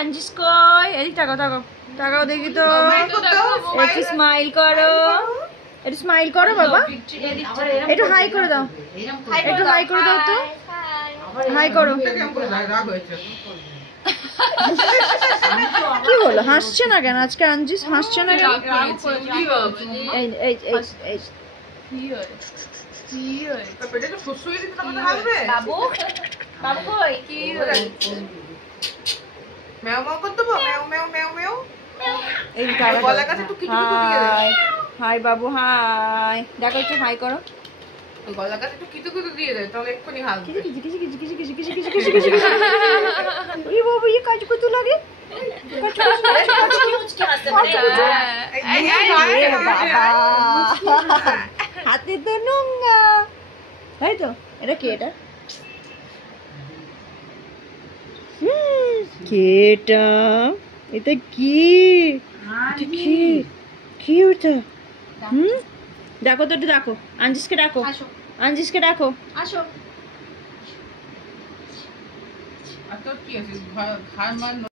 আঞ্জিস কই? এদিক তাকাও তাকাও তাকাও দেখি তো, একটু স্মাইল করো, একটু স্মাইল করো বাবা, একটু হাই করে দাও, একটু হাই করে দাও তো, হাই করো। কি বলো, হাসছে না কেন আজকে আঞ্জিস? হাসছে না কেন? এই এই এই এই বাবু বাবু কই? কি মেও মেও করতে বল, মেও মেও মেও মেও। এই গলার কাছে একটু কিটু কিটু দিয়ে দে। হাই হাই বাবু হাই, দেখো একটু হাই করো। ওই গলার কাছে একটু কিটু কিটু দিয়ে দে, তাহলে এক্ষুনি হাসবে। কিচি কিচি কিচি কিচি কিচি কিচি কিচি কিচি কিচি কিচি। এই বাবু এই কাজ করতে লাগে। হাতে তো নোংরা, তাই তো? এটা কে? এটা কেটা? এটা কি? এটা কি? কি ওটা? ডাকো তো, একটু ডাকো আঞ্জিসকে, ডাকো আঞ্জিসকে, ডাকো। আসো। আর তোর কি আছে? ঘর মার